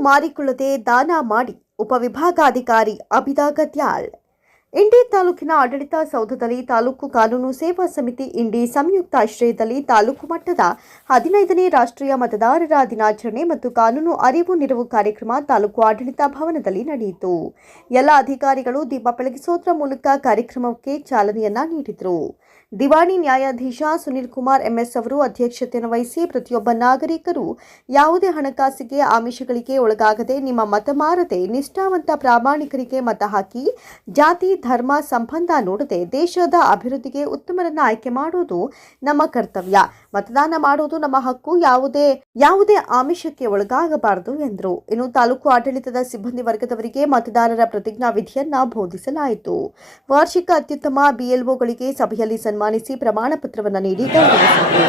ಮಾರಿಕೊಳ್ಳದೆ ದಾನ ಮಾಡಿ ಉಪವಿಭಾಗಾಧಿಕಾರಿ ಅಭಿದಾ ಗದ್ಯಾಳ್. ಇಂಡಿ ತಾಲೂಕಿನ ಆಡಳಿತ ಸೌಧದಲ್ಲಿ ತಾಲೂಕು ಕಾನೂನು ಸೇವಾ ಸಮಿತಿ ಇಂಡಿ ಸಂಯುಕ್ತ ಆಶ್ರಯದಲ್ಲಿ ತಾಲೂಕು ಮಟ್ಟದ ಹದಿನೈದನೇ ರಾಷ್ಟ್ರೀಯ ಮತದಾರರ ದಿನಾಚರಣೆ ಮತ್ತು ಕಾನೂನು ಅರಿವು ನಿರವು ಕಾರ್ಯಕ್ರಮ ತಾಲೂಕು ಆಡಳಿತ ಭವನದಲ್ಲಿ ನಡೆಯಿತು. ಎಲ್ಲ ಅಧಿಕಾರಿಗಳು ದೀಪ ಬೆಳಗಿಸೋದ್ರ ಮೂಲಕ ಕಾರ್ಯಕ್ರಮಕ್ಕೆ ಚಾಲನೆಯನ್ನ ನೀಡಿದರು. ದಿವಾಣಿ ನ್ಯಾಯಾಧೀಶ ಸುನೀಲ್ ಕುಮಾರ್ ಎಂಎಸ್ ಅವರು ಅಧ್ಯಕ್ಷತೆಯನ್ನು ವಹಿಸಿ ಪ್ರತಿಯೊಬ್ಬ ನಾಗರಿಕರು ಯಾವುದೇ ಹಣಕಾಸಿಗೆ ಆಮಿಷಗಳಿಗೆ ಒಳಗಾಗದೆ ನಿಮ್ಮ ಮತ ಮಾರದೆ ನಿಷ್ಠಾವಂತ ಪ್ರಾಮಾಣಿಕರಿಗೆ ಮತ ಹಾಕಿ ಜಾತಿ ಧರ್ಮ ಸಂಬಂಧ ನೋಡದೆ ದೇಶದ ಅಭಿವೃದ್ಧಿಗೆ ಉತ್ತಮರನ್ನು ಆಯ್ಕೆ ಮಾಡುವುದು ನಮ್ಮ ಕರ್ತವ್ಯ. ಮತದಾನ ಮಾಡುವುದು ನಮ್ಮ ಹಕ್ಕು. ಯಾವುದೇ ಯಾವುದೇ ಆಮಿಷಕ್ಕೆ ಒಳಗಾಗಬಾರದು ಎಂದರು. ಇನ್ನು ತಾಲೂಕು ಆಡಳಿತದ ಸಿಬ್ಬಂದಿ ವರ್ಗದವರಿಗೆ ಮತದಾರರ ಪ್ರತಿಜ್ಞಾ ವಿಧಿಯನ್ನ ಬೋಧಿಸಲಾಯಿತು. ವಾರ್ಷಿಕ ಅತ್ಯುತ್ತಮ ಬಿಎಲ್ಒಗಳಿಗೆ ಸಭೆಯಲ್ಲಿ ಸನ್ಮಾನಿಸಿ ಪ್ರಮಾಣ ಪತ್ರವನ್ನು ನೀಡಿ ಗೌರವಿಸಿದರು.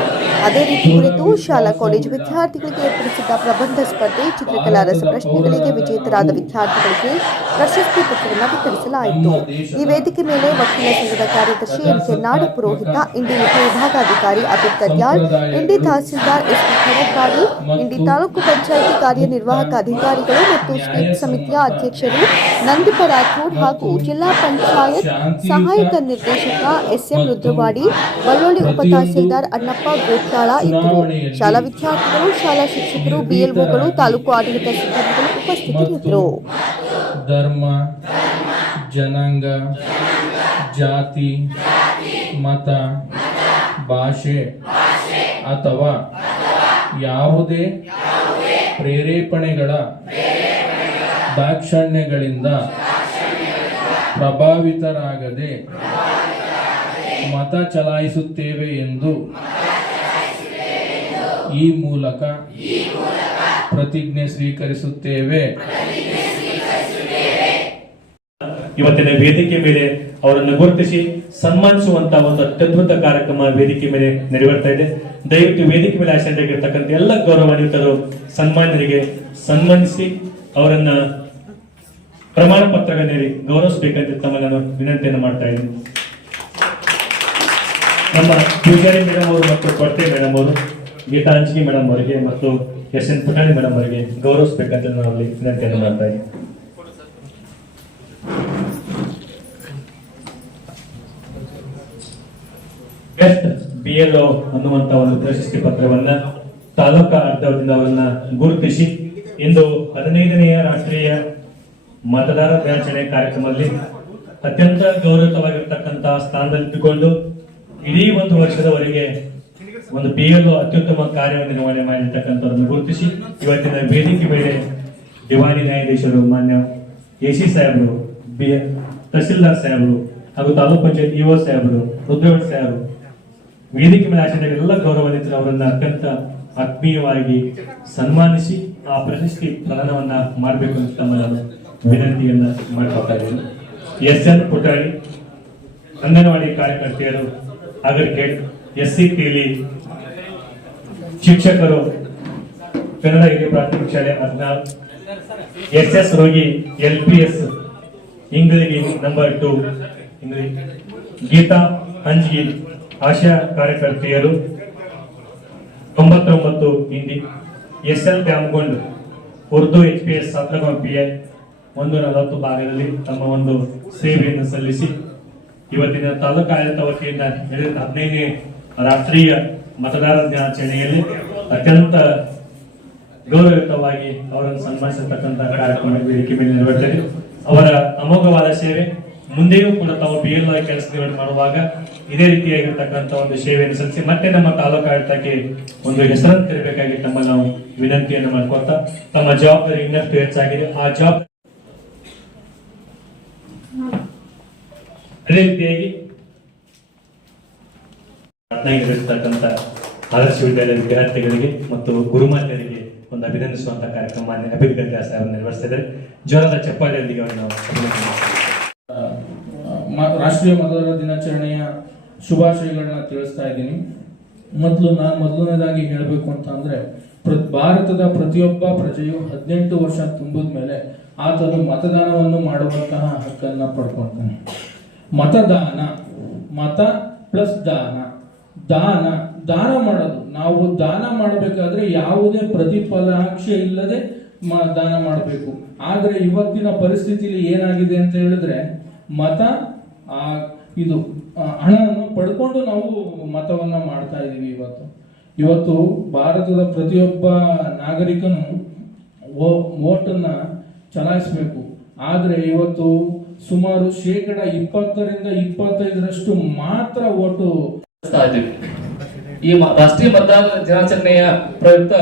ಅದೇ ರೀತಿ ಕುರಿತು ಶಾಲಾ ಕಾಲೇಜು ವಿದ್ಯಾರ್ಥಿಗಳಿಗೆ ಏರ್ಪಡಿಸಿದ್ದ ಪ್ರಬಂಧ ಸ್ಪರ್ಧೆ, ಚಿತ್ರಕಲಾ ರಸಪ್ರಶ್ನೆಗಳಿಗೆ ವಿಜೇತರಾದ ವಿದ್ಯಾರ್ಥಿಗಳಿಗೆ ಪ್ರಶಸ್ತಿ ಪತ್ರವನ್ನು ವಿತರಿಸಲಾಯಿತು. ಈ ವೇದಿಕೆ ಮೇಲೆ ವಕೀಲ ಸಂಘದ ಕಾರ್ಯದರ್ಶಿ ಎನ್ ಕೆ ನಾಡ ಪುರೋಹಿತ ಉಪವಿಭಾಗಾಧಿಕಾರಿ ಅಭಿತ್ ಕರ್ಯಾಳ್ ಇಂಡಿ ತಹಸೀಲ್ದಾರ್ ಎಸ್ ಪಿ ಖಡಕ್ಕಾಡಿ ಇಂಡಿ ತಾಲೂಕು ಪಂಚಾಯಿತಿ ಕಾರ್ಯನಿರ್ವಾಹಕ ಅಧಿಕಾರಿಗಳು ಮತ್ತು ಸ್ವೀಪ್ ಸಮಿತಿಯ ಅಧ್ಯಕ್ಷರು ನಂದಿಪ ರಾಥೋಡ್ ಹಾಗೂ ಜಿಲ್ಲಾ ಪಂಚಾಯತ್ ಸಹಾಯಕ ನಿರ್ದೇಶಕ ಎಸ್ಎಂ ರುದ್ರವಾಡಿ ಬಳ್ಳೊಳ್ಳಿ ಉಪ ತಹಸೀಲ್ದಾರ್ ಅಣ್ಣಪ್ಪ ಗೋಟ್ಟಾಳ ಇದ್ದರು. ಶಾಲಾ ವಿದ್ಯಾರ್ಥಿಗಳು ಶಾಲಾ ಶಿಕ್ಷಕರು ಬಿಎಲ್ಒಗಳು ತಾಲೂಕು ಆಡಳಿತ ಸಿಬ್ಬಂದಿಗಳು ಉಪಸ್ಥಿತರಿದ್ದರು. ಧರ್ಮ ಜನಾಂಗ ಜಾತಿ ಮತ ಭಾಷೆ ಅಥವಾ ಯಾವುದೇ ಪ್ರೇರೇಪಣೆಗಳ ದಾಕ್ಷಣ್ಯಗಳಿಂದ ಪ್ರಭಾವಿತರಾಗದೆ ಮತ ಚಲಾಯಿಸುತ್ತೇವೆ ಎಂದು ಈ ಮೂಲಕ ಪ್ರತಿಜ್ಞೆ ಸ್ವೀಕರಿಸುತ್ತೇವೆ. ಇವತ್ತಿನ ವೇದಿಕೆ ಮೇಲೆ ಅವರನ್ನು ಗುರುತಿಸಿ ಸನ್ಮಾನಿಸುವಂತಹ ಒಂದು ಅತ್ಯದ್ಭುತ ಕಾರ್ಯಕ್ರಮ ವೇದಿಕೆ ಮೇಲೆ ನೆರವೇರ್ತಾ ಇದೆ. ದಯವಿಟ್ಟು ವೇದಿಕೆ ಮೇಲೆ ಆಸೆಯಾಗಿರ್ತಕ್ಕಂಥ ಎಲ್ಲ ಗೌರವಾನ್ವಿತರು, ಸನ್ಮಾನ್ಯರಿಗೆ ಸನ್ಮಾನಿಸಿ ಅವರನ್ನ ಪ್ರಮಾಣ ಪತ್ರಗಳ ನೀಡಿ ಗೌರವಿಸಬೇಕಂತ ತಮ್ಮಲ್ಲಿ ನಾನು ವಿನಂತಿಯನ್ನು ಮಾಡ್ತಾ ಇದ್ದೀನಿ. ನಮ್ಮ ಪೂಜಾರಿ ಮೇಡಮ್ ಅವರು ಮತ್ತು ಕೊಟ್ಟೆ ಮೇಡಮ್ ಅವರು, ಗೀತಾಂಜಲಿ ಮೇಡಮ್ ಅವರಿಗೆ ಮತ್ತು ಎಸ್ ಎನ್ ಪುಟಾಣಿ ಮೇಡಮ್ ಅವರಿಗೆ ಗೌರವಿಸಬೇಕಂತ ಅಲ್ಲಿ ವಿನಂತಿಯನ್ನು ಮಾಡ್ತಾ ಇದ್ದೀನಿ. ಬೆಸ್ಟ್ ಬಿ ಎಲ್ ಅನ್ನುವಂತ ಒಂದು ಪ್ರಶಸ್ತಿ ಪತ್ರವನ್ನ ತಾಲೂಕಾ ಆಡಳಿತದಿಂದ ಅವರನ್ನ ಗುರುತಿಸಿ, ಇಂದು ಹದಿನೈದನೆಯ ರಾಷ್ಟ್ರೀಯ ಮತದಾರ ದಿನಾಚರಣೆ ಕಾರ್ಯಕ್ರಮದಲ್ಲಿ ಅತ್ಯಂತ ಗೌರವವಾಗಿರ್ತಕ್ಕಂತಹ ಸ್ಥಾನದಲ್ಲಿ ಇಟ್ಟುಕೊಂಡು ಇಡೀ ಒಂದು ವರ್ಷದವರೆಗೆ ಒಂದು ಬಿ ಎಲ್ ಅತ್ಯುತ್ತಮ ಕಾರ್ಯನಿರ್ವಹಣೆ ಮಾಡಿರ್ತಕ್ಕಂಥವ್ರನ್ನು ಗುರುತಿಸಿ, ಇವತ್ತಿನ ವೇದಿಕೆ ಮೇಲೆ ದಿವಾನಿ ನ್ಯಾಯಾಧೀಶರು ಮಾನ್ಯ ಎ ಸಿ ಸಾಹೇಬರು, ಬಿ ತಹಸೀಲ್ದಾರ್ ಸಾಹೇಬರು ಹಾಗೂ ತಾಲೂಕ್ ಪಂಚಾಯತ್ ಇಒ ಸಾಹೇಬರು, ರುದ್ರವಣ್ ಸಾಹೇಬರು ವೇದಿಕೆ ಮೇಲೆ ಆಚರಣೆ ಎಲ್ಲ ಗೌರವಾನ್ವಿತರು ಅವರನ್ನ ಅತ್ಯಂತ ಆತ್ಮೀಯವಾಗಿ ಸನ್ಮಾನಿಸಿ ಆ ಪ್ರಶಸ್ತಿ ಪ್ರದಾನವನ್ನ ಮಾಡಬೇಕು ಅಂತ ತಮ್ಮ ನಾನು ವಿನಂತಿಯನ್ನ ಮಾಡ್ಕೊತಾ ಎಸ್ ಎನ್ ಪುಟಾಣಿ ಅಂಗನವಾಡಿ ಕಾರ್ಯಕರ್ತೆಯರು ಅಗರ್ಕೇಡ್ ಎಸ್ ಸಿ ಟಿಲಿ ಶಿಕ್ಷಕರು, ಕನ್ನಡ ಹಿರಿಯ ಪ್ರಾಥಮಿಕ ಶಾಲೆ ಹದಿನಾರು ಎಸ್ ಎಸ್ ರೋಗಿ, L P S, English number two Geeta Anjgi Asha ಕಾರ್ಯಕರ್ತೆಯರು ತೊಂಬತ್ತೊಂಬತ್ತು Hindi S L ಕ್ಯಾಂಪ್ಗೊಂಡು Urdu H P S P A ಒಂದು ನಲವತ್ತು ಭಾಗದಲ್ಲಿ ತಮ್ಮ ಒಂದು ಸೇವೆಯನ್ನು ಸಲ್ಲಿಸಿ ಇವತ್ತಿನ ತಾಲೂಕು ಆಡಳಿತ ವತಿಯಿಂದ ನಡೆದ ಹದಿನೈದನೇ ರಾಷ್ಟ್ರೀಯ ಮತದಾರರ ದಿನಾಚರಣೆಯಲ್ಲಿ ಅತ್ಯಂತ ಗೌರವಯುತವಾಗಿ ಅವರನ್ನು ಸನ್ಮಾನಿಸಿರ್ತಕ್ಕಂಥ ಕಾರ್ಯಕ್ರಮ ವೇದಿಕೆ ಮೇಲೆ ಅವರ ಅಮೋಘವಾದ ಸೇವೆ ಮುಂದೆಯೂ ಕೂಡ ತಾವು ಬಿ ಎಲ್ ಕೆಲಸ ನಿರ್ವಹಣೆ ಮಾಡುವಾಗ ಇದೇ ರೀತಿಯಾಗಿರ್ತಕ್ಕಂಥ ಒಂದು ಸೇವೆಯನ್ನು ಸಲ್ಲಿಸಿ ಮತ್ತೆ ನಮ್ಮ ತಾಲೂಕು ಆಡಳಿತಕ್ಕೆ ಒಂದು ಹೆಸರನ್ನು ತರಬೇಕಾಗಿ ನಮ್ಮ ನಾವು ವಿನಂತಿಯನ್ನು ಮಾಡ್ಕೊತಾ ತಮ್ಮ ಜವಾಬ್ದಾರಿ ಇನ್ನಷ್ಟು ಹೆಚ್ಚಾಗಿದೆ. ಆ ಜವಾಬ್ ಅದೇ ರೀತಿಯಾಗಿ ರತ್ನಾಗಿರ್ತಕ್ಕಂಥ ಆದರ್ಶ ವಿದ್ಯಾಲಯ ವಿದ್ಯಾರ್ಥಿಗಳಿಗೆ ಮತ್ತು ಗುರುಮಾತೆಯರಿಗೆ ಒಂದು ಅಭಿನಂದಿಸುವಂತಹ ಕಾರ್ಯಕ್ರಮ ಅಭಿವೃದ್ಧಿ ಸಾಹೇಬ್ ನಿರ್ವಹಿಸಿದ್ದಾರೆ ಜ್ವರದ ಚಪ್ಪಾಳಿಯೊಂದಿಗೆ ಅವರನ್ನು ನಾವು ಅಭಿನಂದನೆ ಮಾಡ್ತೀವಿ. ಮ- ರಾಷ್ಟ್ರೀಯ ಮತದಾರರ ದಿನಾಚರಣೆಯ ಶುಭಾಶಯಗಳನ್ನ ತಿಳಿಸ್ತಾ ಇದ್ದೀನಿ. ಮೊದಲು ನಾನು ಮೊದಲನೇದಾಗಿ ಹೇಳಬೇಕು ಅಂತ ಅಂದ್ರೆ ಭಾರತದ ಪ್ರತಿಯೊಬ್ಬ ಪ್ರಜೆಯು ಹದಿನೆಂಟು ವರ್ಷ ತುಂಬಿದ ಮೇಲೆ ಆತನು ಮತದಾನವನ್ನು ಮಾಡುವಂತಹ ಹಕ್ಕನ್ನ ಪಡ್ಕೊಳ್ತಾನೆ ಮತದಾನ, ಮತ ಪ್ಲಸ್ ದಾನ. ದಾನ ದಾನ ಮಾಡೋದು. ನಾವು ದಾನ ಮಾಡಬೇಕಾದ್ರೆ ಯಾವುದೇ ಪ್ರತಿಫಲಾಂಶ ಇಲ್ಲದೆ ಮ- ದಾನ ಮಾಡಬೇಕು. ಆದರೆ ಇವತ್ತಿನ ಪರಿಸ್ಥಿತಿಲಿ ಏನಾಗಿದೆ ಅಂತ ಹೇಳಿದ್ರೆ, ಮತ ಇದು ಹಣವನ್ನು ಪಡ್ಕೊಂಡು ನಾವು ಮತವನ್ನ ಮಾಡ್ತಾ ಇದ್ದೀವಿ ಇವತ್ತು. ಇವತ್ತು ಭಾರತದ ಪ್ರತಿಯೊಬ್ಬ ನಾಗರಿಕನು ವೋಟನ್ನ ಚಲಾಯಿಸಬೇಕು. ಆದರೆ ಇವತ್ತು ಸುಮಾರು ಶೇಕಡ ಇಪ್ಪತ್ತರಿಂದ ಇಪ್ಪತ್ತೈದರಷ್ಟು ಮಾತ್ರ ಓಟು ಈ ರಾಷ್ಟ್ರೀಯ ಮತದಾನ ದಿನಾಚರಣೆಯ ಪ್ರಯುಕ್ತ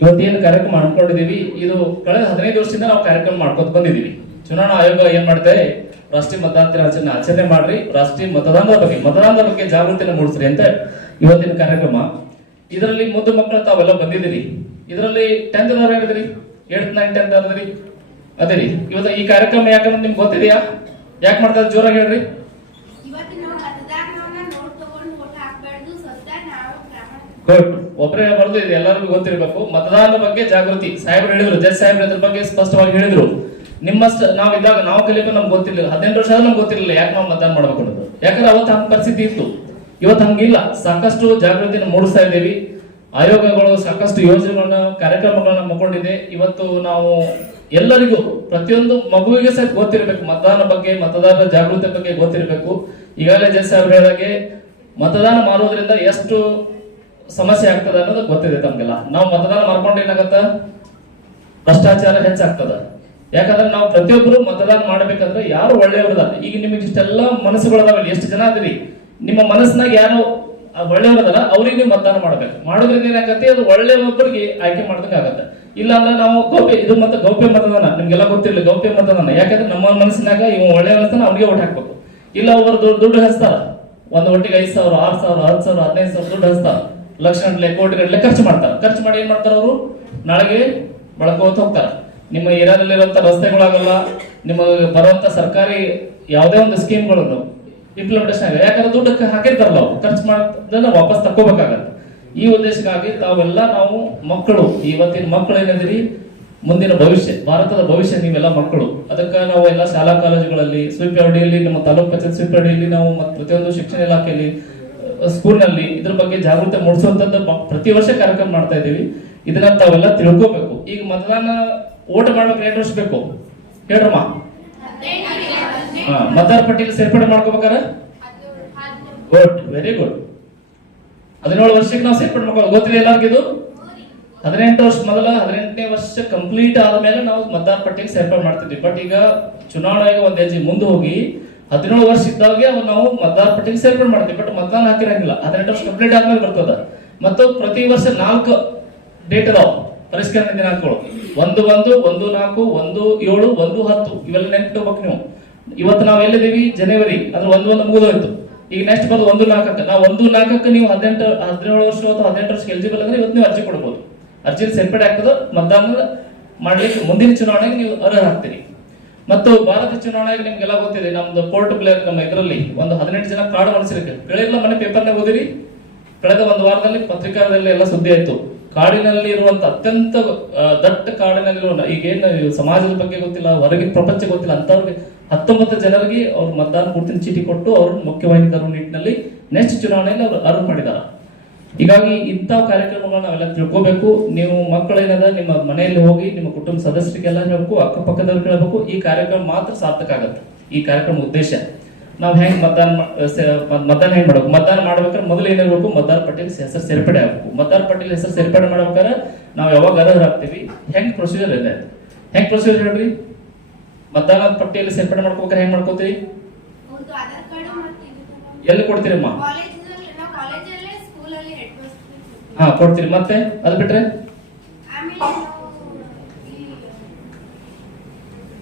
ಇವತ್ತೇನು ಕಾರ್ಯಕ್ರಮ ಮಾಡ್ಕೊಂಡಿದೀವಿ ಇದು ಕಳೆದ ಹದಿನೈದು ವರ್ಷದಿಂದ ನಾವು ಕಾರ್ಯಕ್ರಮ ಮಾಡ್ಕೊತ ಬಂದಿದ್ದೀವಿ. ಚುನಾವಣಾ ಆಯೋಗ ಏನ್ ಮಾಡುತ್ತೆ ರಾಷ್ಟ್ರೀಯ ಮತದಾನ ಆಚರಣೆ ಆಚರಣೆ ಮಾಡ್ರಿ. ರಾಷ್ಟ್ರೀಯ ಮತದಾನದ ಬಗ್ಗೆ ಮತದಾನದ ಬಗ್ಗೆ ಜಾಗೃತಿಯನ್ನು ಮೂಡಿಸ್ರಿ ಅಂತ ಇವತ್ತಿನ ಕಾರ್ಯಕ್ರಮ. ಇದರಲ್ಲಿ ಮುದ್ದು ಮಕ್ಕಳು ತಾವೆಲ್ಲ ಬಂದಿದ್ದೀರಿ. ಇದರಲ್ಲಿ ಟೆಂತ್ ಹೇಳಿದ್ರಿ ಏಟ್ ನೈನ್ ಟೆಂತ್ ಅದ್ರಿ ಅದೇ ರೀ. ಇವತ್ತು ಈ ಕಾರ್ಯಕ್ರಮ ಯಾಕಂದ್ರೆ ನಿಮ್ಗೆ ಗೊತ್ತಿದೆಯಾ? ಯಾಕೆ ಮಾಡ್ತಾರೆ ಜೋರಾಗಿ ಹೇಳ್ರಿ. ಗುಡ್ ಒಬ್ಬರೇ ಹೇಳ್ಬಾರ್ದು ಇದು ಎಲ್ಲರಿಗೂ ಗೊತ್ತಿರಬೇಕು. ಮತದಾನದ ಬಗ್ಗೆ ಜಾಗೃತಿ. ಸಾಹೇಬ್ರು ಹೇಳಿದ್ರು. ಜಜ್ ಸಾಹೇಬ್ರು ಇದ್ರ ಬಗ್ಗೆ ಸ್ಪಷ್ಟವಾಗಿ ಹೇಳಿದ್ರು. ನಿಮ್ಮಷ್ಟ ನಾವು ಇದ್ದಾಗ ನಾವು ಕಲಿಯೋಕೆ ನಮ್ಗೆ ಗೊತ್ತಿರಲಿಲ್ಲ. ಹದಿನೆಂಟು ವರ್ಷ ನಮ್ಗೆ ಗೊತ್ತಿರಲಿಲ್ಲ ಯಾಕೆ ನಾವು ಮತದಾನ ಮಾಡ್ಬೇಕು ಯಾಕಂದ್ರೆ ಅವತ್ತು ಹಂಗೆ ಪರಿಸ್ಥಿತಿ ಇತ್ತು. ಇವತ್ತು ಹಂಗಿಲ್ಲ. ಸಾಕಷ್ಟು ಜಾಗೃತಿನ ಮೂಡಿಸ್ತಾ ಇದ್ದೀವಿ. ಆಯೋಗಗಳು ಸಾಕಷ್ಟು ಯೋಜನೆಗಳನ್ನ, ಕಾರ್ಯಕ್ರಮಗಳನ್ನ ಮಗೊಂಡಿದೆ ಇವತ್ತು ನಾವು ಎಲ್ಲರಿಗೂ, ಪ್ರತಿಯೊಂದು ಮಗುವಿಗೆ ಸಹ ಗೊತ್ತಿರಬೇಕು. ಮತದಾನ ಬಗ್ಗೆ, ಮತದಾರರ ಜಾಗೃತಿ ಬಗ್ಗೆ ಗೊತ್ತಿರಬೇಕು. ಈಗಾಗಲೇ ಜಡ್ ಸಾಹೇಬ್ರು ಹೇಳಿದಾಗೆ ಮತದಾನ ಮಾಡೋದ್ರಿಂದ ಎಷ್ಟು ಸಮಸ್ಯೆ ಆಗ್ತದೆ ಅನ್ನೋದು ಗೊತ್ತಿದೆ ತಮ್ಗೆಲ್ಲ. ನಾವು ಮತದಾನ ಮಾಡ್ಕೊಂಡು ಏನಾಗತ್ತ? ಭ್ರಷ್ಟಾಚಾರ ಹೆಚ್ಚಾಗ್ತದ. ಯಾಕಂದ್ರೆ ನಾವು ಪ್ರತಿಯೊಬ್ಬರು ಮತದಾನ ಮಾಡ್ಬೇಕಂದ್ರೆ ಯಾರು ಒಳ್ಳೆಯವ್ರದಾರ ಈಗ ನಿಮಗೆ ಇಷ್ಟೆಲ್ಲ ಮನಸ್ಸುಗಳದಾವಲ್ಲ, ಎಷ್ಟು ಜನ ಅದಿರಿ? ನಿಮ್ಮ ಮನಸ್ಸಿನಾಗ ಯಾರು ಒಳ್ಳೆಯವರದಾರ ಅವ್ರಿಗೆ ನೀವು ಮತದಾನ ಮಾಡ್ಬೇಕು. ಮಾಡೋದ್ರಿಂದ ಏನಾಗತ್ತೆ? ಅದು ಒಳ್ಳೆ ಒಬ್ಬರಿಗೆ ಆಯ್ಕೆ ಮಾಡ್ದಂಗ ಆಗತ್ತೆ. ಇಲ್ಲ ನಾವು ಗೌಪ್ಯ ಇದು ಮತ್ತೆ ಗೌಪ್ಯ ಮತದಾನ. ನಿಮ್ಗೆಲ್ಲ ಗೊತ್ತಿರಲಿ, ಗೌಪ್ಯ ಮತದಾನ. ಯಾಕಂದ್ರೆ ನಮ್ಮ ಮನಸ್ಸಿನಾಗ ಇವ್ ಒಳ್ಳೆ ಮನಸ್ಸನ್ನ ಅವ್ರಿಗೆ ಓಟ್ ಹಾಕ್ಬೇಕು. ಇಲ್ಲ ಒಬ್ಬರು ದುಡ್ಡು ಹಚ್ತಾರ. ಒಂದು ಒಟ್ಟಿಗೆ ಐದು ಸಾವಿರ, ಆರು ಸಾವಿರ, ಹತ್ತು ಸಾವಿರ, ಹದಿನೈದು ಸಾವಿರ ದುಡ್ಡು ಹಚ್ತಾರ. ಲಕ್ಷ ಗಂಟಲೆ ಕೋಟಿ ಖರ್ಚು ಮಾಡ್ತಾರೆ. ಖರ್ಚು ಮಾಡಿ ಏನ್ ಮಾಡ್ತಾರ ಅವರು? ನಾಳೆಗೆ ಬಳಕೋತ ಹೋಗ್ತಾರ. ನಿಮ್ಮ ಏರಿಯಾದಲ್ಲಿರುವಂಥ ರಸ್ತೆಗಳಾಗಲ್ಲ, ನಿಮ್ಮ ಬರುವಂತ ಸರ್ಕಾರಿ ಯಾವುದೇ ಒಂದು ಸ್ಕೀಮ್ಗಳನ್ನು ಇಂಪ್ಲಿಮೆಂಟೇಷನ್ ಆಗಿದೆ ಯಾಕಂದ್ರೆ ದುಡ್ಡು ಹಾಕಿರ್ತಾರಲ್ಲ ಅವ್ರು. ಖರ್ಚು ಮಾಡೋದನ್ನ ವಾಪಸ್ ತಕ್ಕೋಬೇಕಾಗತ್ತೆ. ಈ ಉದ್ದೇಶಕ್ಕಾಗಿ ತಾವೆಲ್ಲ ನಾವು ಮಕ್ಕಳು, ಇವತ್ತಿನ ಮಕ್ಕಳು ಏನಿದ್ರಿ ಮುಂದಿನ ಭವಿಷ್ಯ, ಭಾರತದ ಭವಿಷ್ಯ ನೀವೆಲ್ಲ ಮಕ್ಕಳು. ಅದಕ್ಕೆ ನಾವು ಎಲ್ಲ ಶಾಲಾ ಕಾಲೇಜುಗಳಲ್ಲಿ ಸ್ವೀಪ್ ಅಡಿಯಲ್ಲಿ ನಮ್ಮ ತಾಲೂಕು ಪಂಚಾಯತ್ ಸ್ವೀಪ್ ಅಡಿಯಲ್ಲಿ ನಾವು ಮತ್ತೆ ಪ್ರತಿಯೊಂದು ಶಿಕ್ಷಣ ಇಲಾಖೆಯಲ್ಲಿ ಸ್ಕೂಲ್ನಲ್ಲಿ ಇದ್ರ ಬಗ್ಗೆ ಜಾಗೃತಿ ಮೂಡಿಸುವಂತದ್ದು ಪ್ರತಿ ವರ್ಷ ಕಾರ್ಯಕ್ರಮ ಮಾಡ್ತಾ ಇದ್ದೀವಿ. ಇದನ್ನ ತಾವೆಲ್ಲ ತಿಳ್ಕೋಬೇಕು. ಈಗ ಮತದಾನ ಓಟ್ ಮಾಡ್ಬೇಕು ಬೇಕು ಹೇಳ್ರಮ್ಮ. ಮತದಾರ ಪಟ್ಟಿಯಲ್ಲಿ ಸೇರ್ಪಡೆ ಮಾಡ್ಕೋಬೇಕಾರ ಗುಡ್ ವೆರಿ ಗುಡ್ ಹದಿನೇಳು ವರ್ಷಕ್ಕೆ ನಾವು ಸೇರ್ಪಡೆ ಮಾಡ್ಕೋ ಗೊತ್ತಿಲ್ಲ ಎಲ್ಲರಿಗಿದು ಹದಿನೆಂಟು ವರ್ಷ, ಮೊದಲ ಹದಿನೆಂಟನೇ ವರ್ಷ ಕಂಪ್ಲೀಟ್ ಆದ್ಮೇಲೆ ನಾವು ಮತದಾರ ಪಟ್ಟಿಗೆ ಸೇರ್ಪಡೆ ಮಾಡ್ತಿದ್ವಿ. ಬಟ್ ಈಗ ಚುನಾವಣಾ ಒಂದ್ ಹೆಜ್ಜೆ ಮುಂದೆ ಹೋಗಿ ಹದಿನೇಳು ವರ್ಷ ಇದ್ದಾಗ ನಾವು ಮತದಾರ ಪಟ್ಟಿಗೆ ಸೇರ್ಪಡೆ ಮಾಡ್ತೀವಿ. ಬಟ್ ಮತದಾನ ಹಾಕಿರಂಗಿಲ್ಲ. ಹದಿನೆಂಟು ವರ್ಷ ಕಂಪ್ಲೀಟ್ ಆದ್ಮೇಲೆ ಬರ್ತದ. ಮತ್ತು ಪ್ರತಿ ವರ್ಷ ನಾಲ್ಕು ಡೇಟ್ ಅದಾವ ಪರಿಷ್ಕರಣೆ ದಿನಾಂಕಗಳು ಒಂದು ಒಂದು ಒಂದು, ನಾಲ್ಕು, ಒಂದು, ಏಳು, ಒಂದು, ಹತ್ತು, ಇವೆಲ್ಲ ನೆನ್ಪಿಟ್ಕೋಬೇಕು ನೀವು. ಇವತ್ತು ನಾವು ಎಲ್ಲಿದ್ದೀವಿ? ಜನವರಿ. ಅಂದ್ರೆ ಒಂದು ಒಂದು ಮುಗಿದೋಯ್ತು. ಈಗ ನೆಕ್ಸ್ಟ್ ಬಂದು ಒಂದು, ನಾಲ್ಕಕ್ಕೆ. ನಾವು ಒಂದು, ನಾಲ್ಕಕ್ಕೆ ನೀವು ಹದಿನೆಂಟು, ಹದಿನೇಳು ವರ್ಷ ಅಥವಾ ಹದಿನೆಂಟು ವರ್ಷಕ್ಕೆ ಎಲಿಜಿಬಲ್ ಅಂದ್ರೆ ಇವತ್ತು ನೀವು ಅರ್ಜಿ ಕೊಡ್ಬೋದು. ಅರ್ಜಿ ಸೇರ್ಪಡೆ ಆಗ್ತದೆ. ಮತದಾನ ಮಾಡ್ಲಿಕ್ಕೆ ಮುಂದಿನ ಚುನಾವಣೆಗೆ ನೀವು ಅರ್ಹ ಆಗ್ತೀರಿ ಮತ್ತು ಭಾರತ ಚುನಾವಣೆಗೆ ನಿಮ್ಗೆಲ್ಲ ಗೊತ್ತಿದೆ, ನಮ್ದು ಪೋರ್ಟ್ ಪ್ಲೇಯರ್ ನಮ್ಮ ಇದರಲ್ಲಿ ಒಂದು ಹದಿನೆಂಟು ಜನ ಕಾರ್ಡ್ ಮಾಡಿಸಿರಕ್ಕೆ. ಕೇಳಿಲ್ಲ ಮನೆ ಪೇಪರ್ನಾಗ ಓದಿರಿ. ಕಳೆದ ಒಂದು ವಾರದಲ್ಲಿ ಪತ್ರಿಕಾದಲ್ಲಿ ಎಲ್ಲ ಸುದ್ದಿ ಆಯ್ತು. ಕಾಡಿನಲ್ಲಿ ಇರುವಂತ ಅತ್ಯಂತ ದಟ್ಟ ಕಾಡಿನಲ್ಲಿರುವ ಈಗೇನು ಸಮಾಜದ ಬಗ್ಗೆ ಗೊತ್ತಿಲ್ಲ, ಹೊರಗಿನ ಪ್ರಪಂಚ ಗೊತ್ತಿಲ್ಲ, ಅಂತವ್ರಿಗೆ ಹತ್ತೊಂಬತ್ತು ಜನರಿಗೆ ಅವ್ರು ಮತದಾನ ಗುರುತಿನ ಚೀಟಿ ಕೊಟ್ಟು ಅವ್ರು ತರುವ ನಿಟ್ಟಿನಲ್ಲಿ ನೆಕ್ಸ್ಟ್ ಚುನಾವಣೆಯಲ್ಲಿ ಅವರು ಅರ್ಹ ಮಾಡಿದ್ದಾರೆ ಹೀಗಾಗಿ ಇಂಥ ಕಾರ್ಯಕ್ರಮಗಳನ್ನ ನಾವೆಲ್ಲ ತಿಳ್ಕೋಬೇಕು. ನೀವು ಮಕ್ಕಳೇನದ ನಿಮ್ಮ ಮನೆಯಲ್ಲಿ ಹೋಗಿ, ನಿಮ್ಮ ಕುಟುಂಬ ಸದಸ್ಯರಿಗೆಲ್ಲ ಹೇಳ್ಬೇಕು, ಅಕ್ಕಪಕ್ಕದವ್ರು ಕೇಳಬೇಕು, ಈ ಕಾರ್ಯಕ್ರಮ ಮಾತ್ರ ಸಾರ್ಥಕ ಆಗತ್ತೆ. ಈ ಕಾರ್ಯಕ್ರಮ ಉದ್ದೇಶ. ನಾವು ಹೆಂಗ್ ಮತದಾನ ಮತದಾನ ಹೆಂಗ್ ಮಾಡ್ಬೇಕು? ಮತದಾನ ಮಾಡ್ಬೇಕಾದ್ರೆ ಮೊದಲು ಏನಿರ್ಬೇಕು ಮತದಾರ ಪಟ್ಟಿಯಲ್ಲಿ ಹೆಸರು ಸೇರ್ಪಡೆ ಆಗ್ಬೇಕು. ಮತದಾರ ಪಟ್ಟಿಯಲ್ಲಿ ಹೆಸರು ಸೇರ್ಪಡೆ ಮಾಡ್ಬೇಕಾದ್ರೆ ನಾವು ಯಾವಾಗ ಅರ್ಹರಾಗ್ತೀವಿ ಹೆಂಗ್ ಪ್ರೊಸೀಜರ್ ಇದೆ? ಹೆಂಗ್ ಪ್ರೊಸೀಜರ್ ಹೇಳ್ರಿ? ಮತದಾನ ಪಟ್ಟಿಯಲ್ಲಿ ಸೇರ್ಪಡೆ ಮಾಡ್ಕೋಬೇಕಾದ್ರೆ ಹೆಂಗ್ ಇದು ಎಲ್ಲಿ ಕೊಡ್ತೀರಮ್ಮ? ಹಾ ಕೊಡ್ತೀರಿ. ಮತ್ತೆ ಅದು ಬಿಟ್ರೆ?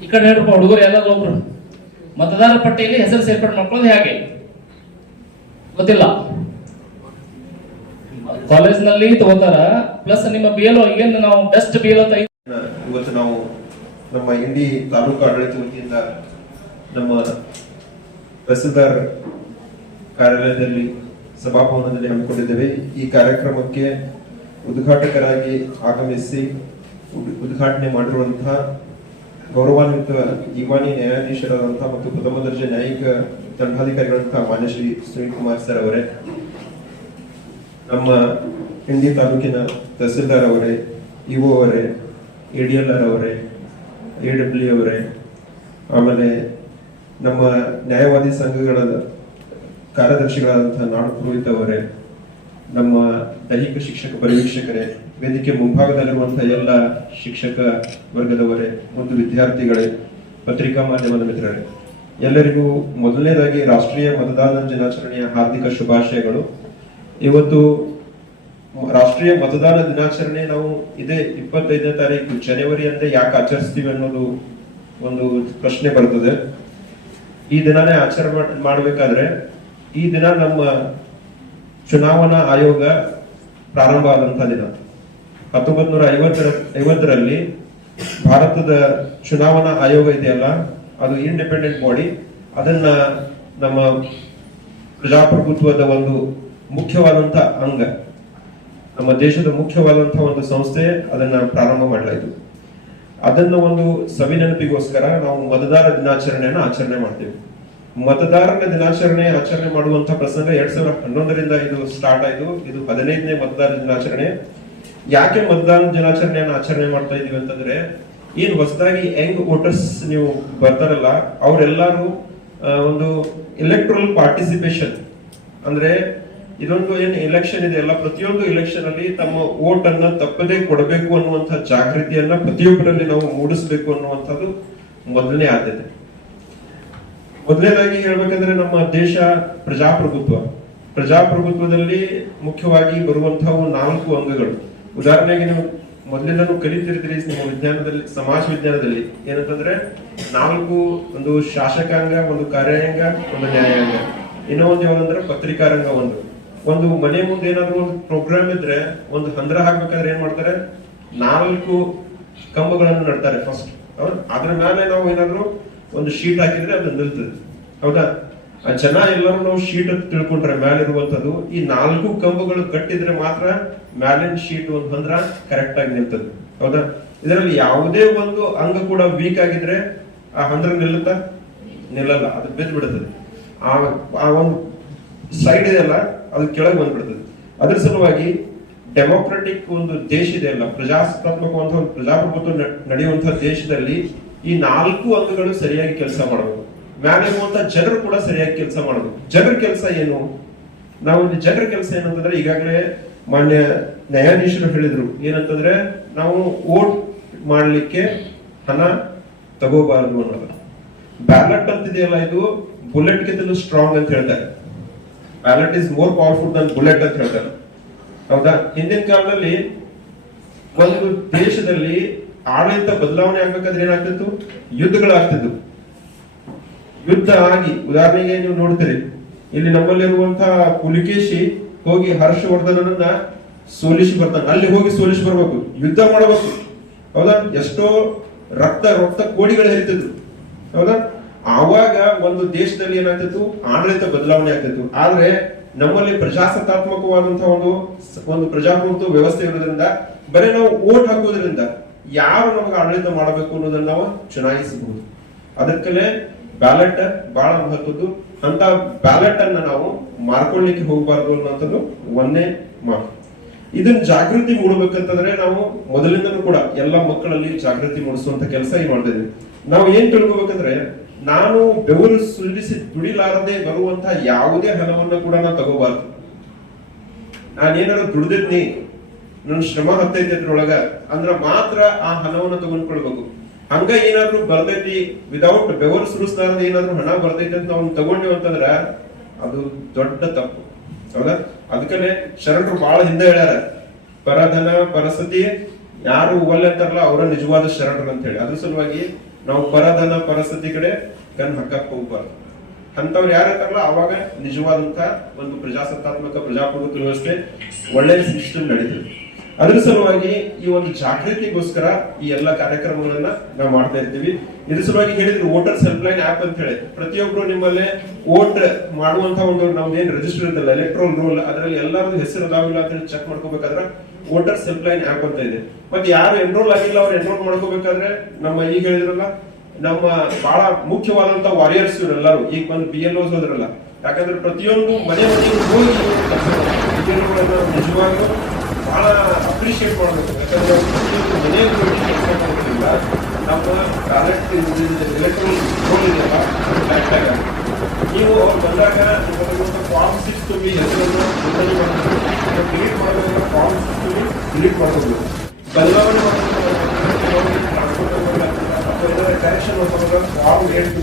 ಈ ಕಡೆ ಹೇಳ್ರಪ್ಪ ಹುಡುಗರು ಎಲ್ಲಾದ್ರೂ ಒಬ್ರು? ಮತದಾರ ಪಟ್ಟಿಯಲ್ಲಿ ಹೆಸರು ಸೇರ್ಪಡೆ ಮಾಡ್ಕೊಳ್ಳೋದು ಹೇಗೆ? ಗೊತ್ತಿಲ್ಲ. ಕಾಲೇಜ್ನಲ್ಲಿ ತಗೋತಾರ ಪ್ಲಸ್ ನಿಮ್ಮ ಬಿ ಎಲ್ ಏನು ನಾವು ಬೆಸ್ಟ್ ಬಿ ಎಲ್ ಇವತ್ತು ನಾವು ನಮ್ಮ ಇಂಡಿ ತಾಲೂಕು ಆಡಳಿತ ವತಿಯಿಂದ ನಮ್ಮ ತಹಸೀಲ್ದಾರ್ ಕಾರ್ಯಾಲಯದಲ್ಲಿ ಸಭಾಭವನದಲ್ಲಿ ಹಮ್ಮಿಕೊಂಡಿದ್ದೇವೆ. ಈ ಕಾರ್ಯಕ್ರಮಕ್ಕೆ ಉದ್ಘಾಟಕರಾಗಿ ಆಗಮಿಸಿ ಉದ್ಘಾಟನೆ ಮಾಡಿರುವಂತಹ ಗೌರವಾನ್ವಿತ ದಿವಾನಿ ನ್ಯಾಯಾಧೀಶರಾದಂತಹ ಮತ್ತು ಪ್ರಥಮ ದರ್ಜೆ ನ್ಯಾಯಿಕ ದಂಡಾಧಿಕಾರಿಗಳಂತಹ ಮಾನ್ಯ ಶ್ರೀ ಸುನೀಲ್ ಕುಮಾರ್ ಸರ್ ಅವರೇ, ನಮ್ಮ ಹಿಂಡಿ ತಾಲೂಕಿನ ತಹಸೀಲ್ದಾರ್ ಅವರೇ, ಇಒ ಅವರೇ ಎ ಡಿ ಎಲ್ ಆರ್ ಅವರೇ, ಎ ಡಬ್ಲ್ಯೂ ಅವರೇ, ಆಮೇಲೆ ನಮ್ಮ ನ್ಯಾಯವಾದಿ ಸಂಘಗಳ ಕಾರ್ಯದರ್ಶಿಗಳಾದಂತಹ ನಾಡು ಪುರೋಹಿತ್ ಅವರೇ, ನಮ್ಮ ದೈಹಿಕ ಶಿಕ್ಷಕ, ಪರಿವೀಕ್ಷಕರೇ ವೇದಿಕೆ ಮುಂಭಾಗದಲ್ಲಿರುವಂತಹ ಎಲ್ಲ ಶಿಕ್ಷಕ ವರ್ಗದವರೇ, ಮತ್ತು ವಿದ್ಯಾರ್ಥಿಗಳೇ, ಪತ್ರಿಕಾ ಮಾಧ್ಯಮದ ಮಿತ್ರರೇ, ಎಲ್ಲರಿಗೂ ಮೊದಲನೇದಾಗಿ ರಾಷ್ಟ್ರೀಯ ಮತದಾನ ದಿನಾಚರಣೆಯ ಹಾರ್ದಿಕ ಶುಭಾಶಯಗಳು. ಇವತ್ತು ರಾಷ್ಟ್ರೀಯ ಮತದಾನ ದಿನಾಚರಣೆ ನಾವು ಇದೇ ಇಪ್ಪತ್ತೈದನೇ ತಾರೀಕು, ಜನವರಿ ಅಂದ್ರೆ ಯಾಕೆ ಆಚರಿಸ್ತೀವಿ ಅನ್ನೋದು ಒಂದು ಪ್ರಶ್ನೆ ಬರ್ತದೆ. ಈ ದಿನನೇ ಆಚರಣೆ ಮಾಡಬೇಕಾದ್ರೆ ಈ ದಿನ ನಮ್ಮ ಚುನಾವಣಾ ಆಯೋಗ ಪ್ರಾರಂಭ ಆದಂತಹ ದಿನ. ಹತ್ತೊಂಬತ್ ನೂರ ಐವತ್ತರ, ಐವತ್ತರಲ್ಲಿ ಭಾರತದ ಚುನಾವಣಾ ಆಯೋಗ ಇದೆಯಲ್ಲ, ಅದು ಇಂಡಿಪೆಂಡೆಂಟ್ ಬಾಡಿ ಅದನ್ನ ನಮ್ಮ ಪ್ರಜಾಪ್ರಭುತ್ವದ ಒಂದು ಮುಖ್ಯವಾದಂತ ಅಂಗ, ನಮ್ಮ ದೇಶದ ಮುಖ್ಯವಾದಂತಹ ಒಂದು ಸಂಸ್ಥೆ ಅದನ್ನ ಪ್ರಾರಂಭ ಮಾಡಲಾಯಿತು ಅದನ್ನ ಒಂದು ಸವಿನೆನಪಿಗೋಸ್ಕರ ನಾವು ಮತದಾರ ದಿನಾಚರಣೆಯನ್ನು ಆಚರಣೆ ಮಾಡ್ತೇವೆ. ಮತದಾರರ ದಿನಾಚರಣೆ ಆಚರಣೆ ಮಾಡುವಂತ ಪ್ರಸಂಗ ಎರಡ್ ಸಾವಿರದ ಹನ್ನೊಂದರಿಂದ ಇದು ಸ್ಟಾರ್ಟ್ ಆಯಿತು. ಇದು ಹದಿನೈದನೇ ಮತದಾರ ದಿನಾಚರಣೆ. ಯಾಕೆ ಮತದಾನ ದಿನಾಚರಣೆಯನ್ನು ಆಚರಣೆ ಮಾಡ್ತಾ ಇದೀವಿ ಅಂತಂದ್ರೆ, ಏನ್ ಹೊಸದಾಗಿ ಯಂಗ್ ವೋಟರ್ಸ್ ನೀವು ಬರ್ತಾರಲ್ಲ, ಅವರೆಲ್ಲರೂ ಒಂದು ಎಲೆಕ್ಟ್ರಲ್ ಪಾರ್ಟಿಸಿಪೇಷನ್ ಅಂದ್ರೆ, ಇದೊಂದು ಏನ್ ಎಲೆಕ್ಷನ್ ಇದೆ ಅಲ್ಲ, ಪ್ರತಿಯೊಂದು ಎಲೆಕ್ಷನ್ ಅಲ್ಲಿ ತಮ್ಮ ವೋಟ್ ಅನ್ನ ತಪ್ಪದೇ ಕೊಡಬೇಕು ಅನ್ನುವಂತ ಜಾಗೃತಿಯನ್ನ ಪ್ರತಿಯೊಬ್ಬರಲ್ಲಿ ನಾವು ಮೂಡಿಸಬೇಕು ಅನ್ನುವಂಥದ್ದು ಮೊದಲನೇ ಆದ್ಯತೆ. ಮೊದಲನೇದಾಗಿ ಹೇಳ್ಬೇಕಂದ್ರೆ ನಮ್ಮ ದೇಶ ಪ್ರಜಾಪ್ರಭುತ್ವ. ಪ್ರಜಾಪ್ರಭುತ್ವದಲ್ಲಿ ಮುಖ್ಯವಾಗಿ ಬರುವಂತಹ ನಾಲ್ಕು ಅಂಗಗಳು. ಉದಾಹರಣೆಗೆ ನೀವು ಮೊದಲಿಂದನೂ ಕಲಿತಿರ್ತೀರಿ ನಿಮ್ಮ ವಿಜ್ಞಾನದಲ್ಲಿ, ಸಮಾಜ ವಿಜ್ಞಾನದಲ್ಲಿ. ಏನಂತಂದ್ರೆ, ನಾಲ್ಕು ಒಂದು ಶಾಸಕಾಂಗ, ಒಂದು ಕಾರ್ಯಾಂಗ, ಒಂದು ನ್ಯಾಯಾಂಗ. ಇನ್ನೂ ಒಂದು ಯಾವ್ದಂದ್ರೆ ಪತ್ರಿಕಾರಂಗ ಒಂದು. ಒಂದು ಮನೆ ಮುಂದೆ ಏನಾದ್ರು ಒಂದು ಪ್ರೋಗ್ರಾಮ್ ಇದ್ರೆ, ಒಂದು ಹಂದ್ರ ಹಾಕ್ಬೇಕಾದ್ರೆ ಏನ್ ಮಾಡ್ತಾರೆ? ನಾಲ್ಕು ಕಂಬಗಳನ್ನು ನಡ್ತಾರೆ ಫಸ್ಟ್ ಅದ್ರ ಮೇಲೆ ನಾವು ಏನಾದ್ರು ಒಂದು ಶೀಟ್ ಹಾಕಿದ್ರೆ ಅದು ನಿಲ್ತದೆ. ಹೌದಾ? ಜನ ಎಲ್ಲರೂ ನಾವು ಶೀಟ್ ಅಂತ ತಿಳ್ಕೊಂಡ್ರೆ ಮೇಲಿರುವಂತದ್ದು ಈ ನಾಲ್ಕು ಕಂಬಗಳು ಕಟ್ಟಿದ್ರೆ ಮಾತ್ರ ಮ್ಯಾಲಿನ ಶೀಟ್ ಒಂದು ಹಂದ್ರ ಕರೆಕ್ಟ್ ಆಗಿ ನಿಲ್ತದೆ. ಹೌದಾ? ಇದರಲ್ಲಿ ಯಾವುದೇ ಒಂದು ಅಂಗ ಕೂಡ ವೀಕ್ ಆಗಿದ್ರೆ ಆ ಹಂದ್ರ ನಿಲ್ಲುತ್ತಾ? ನಿಲ್ಲಲ್ಲ, ಅದು ಬಿದ್ದು ಬಿಡುತ್ತದೆ ಆ ಆ ಒಂದು ಸೈಡ್ ಇದೆಯಲ್ಲ, ಅದು ಕೆಳಗೆ ಬಂದ್ಬಿಡ್ತದೆ. ಅದ್ರ ಸಲುವಾಗಿ ಡೆಮೋಕ್ರೆಟಿಕ್ ಒಂದು ದೇಶ ಇದೆ ಅಲ್ಲ ಪ್ರಜಾಸತ್ತಾತ್ಮಕವಂತ ಒಂದು ಪ್ರಜಾಪ್ರಭುತ್ವ ನಡೆಯುವಂತಹ ದೇಶದಲ್ಲಿ ಈ ನಾಲ್ಕು ಅಂಗಗಳು ಸರಿಯಾಗಿ ಕೆಲಸ ಮಾಡಬೇಕು ಮ್ಯಾಲಿರುವಂತ ಜನರು ಕೂಡ ಸರಿಯಾಗಿ ಕೆಲಸ ಮಾಡೋದು. ಜನರ ಕೆಲಸ ಏನು? ನಾವು ಜನರ ಕೆಲಸ ಏನಂತಂದ್ರೆ ಈಗಾಗಲೇ ಮಾನ್ಯ ನ್ಯಾಯಾಧೀಶರು ಹೇಳಿದ್ರು. ಏನಂತಂದ್ರೆ ನಾವು ವೋಟ್ ಮಾಡಲಿಕ್ಕೆ ಹಣ ತಗೋಬಾರದು ಅನ್ನೋದು. ಬ್ಯಾಲೆಟ್ ಅಂತಿದೆಯಲ್ಲ ಇದು? ಬುಲೆಟ್ ಗಿಂತಲೂ ಸ್ಟ್ರಾಂಗ್ ಅಂತ ಹೇಳ್ತಾರೆ. Ballot is more powerful than bullet ಅಂತ ಹೇಳ್ತಾರೆ. ಹೌದಾ? ಹಿಂದಿನ ಕಾಲದಲ್ಲಿ ಒಂದು ದೇಶದಲ್ಲಿ ಆಡಳಿತ ಬದಲಾವಣೆ ಆಗ್ಬೇಕಾದ್ರೆ ಏನಾಗ್ತಿತ್ತು? ಯುದ್ಧಗಳಾಗ್ತಿದ್ವು. ಯುದ್ಧ ಆಗಿ, ಉದಾಹರಣೆಗೆ ನೀವು ನೋಡ್ತೀರಿ, ಇಲ್ಲಿ ನಮ್ಮಲ್ಲಿರುವಂತಹ ಪುಲಿಕೇಶಿ ಹೋಗಿ ಹರ್ಷವರ್ಧನನ್ನ ಸೋಲಿಸಿ ಬರ್ತಾನೆ. ಅಲ್ಲಿ ಹೋಗಿ ಸೋಲಿಸಿ ಬರ್ಬೇಕು, ಯುದ್ಧ ಮಾಡಬೇಕು. ಹೌದಾ? ಎಷ್ಟೋ ರಕ್ತ ರಕ್ತ ಕೋಡಿಗಳು ಹರಿತಿದ್ರು ಹೌದಾ? ಆವಾಗ ಒಂದು ದೇಶದಲ್ಲಿ ಏನಾಗ್ತಿತ್ತು? ಆಡಳಿತ ಬದಲಾವಣೆ ಆಗ್ತಿತ್ತು. ಆದ್ರೆ ನಮ್ಮಲ್ಲಿ ಪ್ರಜಾಸತ್ತಾತ್ಮಕವಾದಂತಹ ಒಂದು ಒಂದು ಪ್ರಜಾಪ್ರಭುತ್ವ ವ್ಯವಸ್ಥೆ ಇರೋದ್ರಿಂದ, ಬರೀ ನಾವು ಓಟ್ ಹಾಕೋದ್ರಿಂದ ಯಾರು ನಮಗೆ ಆಡಳಿತ ಮಾಡಬೇಕು ಅನ್ನೋದನ್ನ ನಾವು ಚುನಾಯಿಸಬಹುದು. ಅದಕ್ಕಲ್ಲೇ ಬ್ಯಾಲೆಟ್ ಬಹಳ ಮಹತ್ವದ್ದು. ಅಂತ ಬ್ಯಾಲೆಟ್ ಅನ್ನ ನಾವು ಮಾರ್ಕೊಳ್ಳಿಕ್ಕೆ ಹೋಗಬಾರ್ದು ಅನ್ನೋಂಥದ್ದು ಒಂದೇ ಮಾತು. ಇದನ್ನ ಜಾಗೃತಿ ಮೂಡಬೇಕಂತಂದ್ರೆ ನಾವು ಮೊದಲಿಂದನೂ ಕೂಡ ಎಲ್ಲ ಮಕ್ಕಳಲ್ಲಿ ಜಾಗೃತಿ ಮೂಡಿಸುವಂತ ಕೆಲಸ ಈ ಮಾಡ್ತಾ ಇದೀವಿ ನಾವು ಏನ್ ತಿಳ್ಕೊಬೇಕಂದ್ರೆ, ನಾನು ಬೆವರು ಸುರಿಸಿ ದುಡಿಲಾರದೆ ಬರುವಂತ ಯಾವುದೇ ಹಣವನ್ನ ಕೂಡ ನಾನು ತಗೋಬಾರ್ದು. ನಾನೇನಾದ್ರು ದುಡ್ದಿದ್ನಿ ನನ್ನ ಶ್ರಮ ಹತ್ತೈತೆ ಅದ್ರೊಳಗ, ಅಂದ್ರ ಮಾತ್ರ ಆ ಹಣವನ್ನ ತಗೊಂಡ್ಕೊಳ್ಬೇಕು. ಹಂಗ ಏನಾದ್ರು ಬರ್ದೈತಿ ವಿದೌಟ್ ಬೆವರು ಸುರಿಸ್ಲಾರ್ದ ಏನಾದ್ರು ಹಣ ಬರ್ತೈತಿ ಅಂತ ನಾವು ತಗೊಂಡಿವ್ ಅಂತಂದ್ರ ಅದು ದೊಡ್ಡ ತಪ್ಪು. ಹೌದಾ? ಅದಕ್ಕನೆ ಶರಣರು ಬಹಳ ಹಿಂದೆ ಹೇಳ್ಯಾರ, ಪರಧನ ಪರಸ್ಥಿತಿ ಯಾರು ಒಲ್ಲೆ ಅಂತಾರಲ್ಲ ಅವರ ನಿಜವಾದ ಶರಣರು ಅಂತ ಹೇಳಿ. ಅದ್ರ ಸಲುವಾಗಿ ನಾವು ಪರಧನ ಪರಿಸ್ಥಿತಿ ಕಡೆ ಕಣ್ ಹಾಕಕ್ ಹೋಗ್ಬಾರ್ದು. ಅಂತವ್ರು ಯಾರು ಇರ್ತಾರಲ್ಲ ಅವಾಗ ನಿಜವಾದಂತ ಒಂದು ಪ್ರಜಾಸತ್ತಾತ್ಮಕ ಪ್ರಜಾಪ್ರಭುತ್ವ ವ್ಯವಸ್ಥೆ ಒಳ್ಳೆಯ ಸಿಸ್ಟಮ್ ನಡೀತದೆ. ಅದ್ರ ಸಲುವಾಗಿ ಈ ಒಂದು ಜಾಗೃತಿಗೋಸ್ಕರ ಈ ಎಲ್ಲ ಕಾರ್ಯಕ್ರಮಗಳನ್ನ ನಾವು ಮಾಡ್ತಾ ಇರ್ತೀವಿ. ಇದ್ರ ಸಲುವಾಗಿ ಹೇಳಿದ್ರು ವೋಟರ್ಸ್ ಹೆಲ್ಪ್ಲೈನ್ ಆಪ್ ಅಂತ ಹೇಳಿ. ಪ್ರತಿಯೊಬ್ರು ನಿಮ್ಮಲ್ಲಿ ವೋಟ್ ಮಾಡುವಂತ ಒಂದು ನಮ್ದು ಏನ್ ರಿಜಿಸ್ಟರ್ ಇರ್ತಲ್ಲ ಎಲೆಕ್ಟ್ರೋಲ್ ರೋಲ್ ಅದರಲ್ಲಿ ಎಲ್ಲರದ್ದು ಹೆಸರು ಅದಾವಿಲ್ಲ ಅಂತ ಚೆಕ್ ಮಾಡ್ಕೋಬೇಕಾದ್ರೆ ವೋಟರ್ಸ್ ಹೆಲ್ಪ್ಲೈನ್ ಆಪ್ ಅಂತ ಇದೆ. ಮತ್ತೆ ಯಾರು ಎನ್ರೋಲ್ ಆಗಿಲ್ಲ ಅವ್ರು ಎನ್ರೋಲ್ ಮಾಡ್ಕೋಬೇಕಾದ್ರೆ ನಮ್ಮ ಈಗ ಹೇಳಿದ್ರಲ್ಲ, ನಮ್ಮ ಬಹಳ ಮುಖ್ಯವಾದಂತ ವಾರಿಯರ್ಸ್ ಇವರೆಲ್ಲರೂ ಈಗ ಬಂದು ಬಿ ಎಲ್ ಓಸ್ ಹೋದ್ರಲ್ಲ. ಯಾಕಂದ್ರೆ ಪ್ರತಿಯೊಂದು ಮನೆ ಮನೆಗೆ ಹೋಗಿ ನಿಜವಾಗ್ಲೂ ಬಹಳ ಅಪ್ರಿಷಿಯೇಟ್ ಮಾಡಬೇಕು. ಯಾಕಂದರೆ ಮನೆಯಲ್ಲಿ ಮಾಡೋದ್ರಿಂದ ನಮ್ಮ ಡೈರೆಕ್ಟ್ ಎಲೆಕ್ಟ್ರಾನಿಕ್ ಫೋನ್ ಇದೆಯಲ್ಲ ನೀವು ಅವ್ರು ಬಂದಾಗ ನಿಮಗೆ ಫಾರ್ಮ್ ಸಿಕ್ಸ್ ಟು ಬಿ ಹೆಸರನ್ನು ನೋಂದಣಿ ಮಾಡಬೇಕು ಡಿಲೀಟ್ ಮಾಡಬೇಕು form six two B delete ಮಾಡಬೇಕು ಬದಲಾವಣೆ ಮಾಡಬೇಕು ಟ್ರಾನ್ಸ್ಪೋರ್ಟ್ ಕರೆಕ್ಷನ್ ಫಾರ್ಮ್ ಏಟ್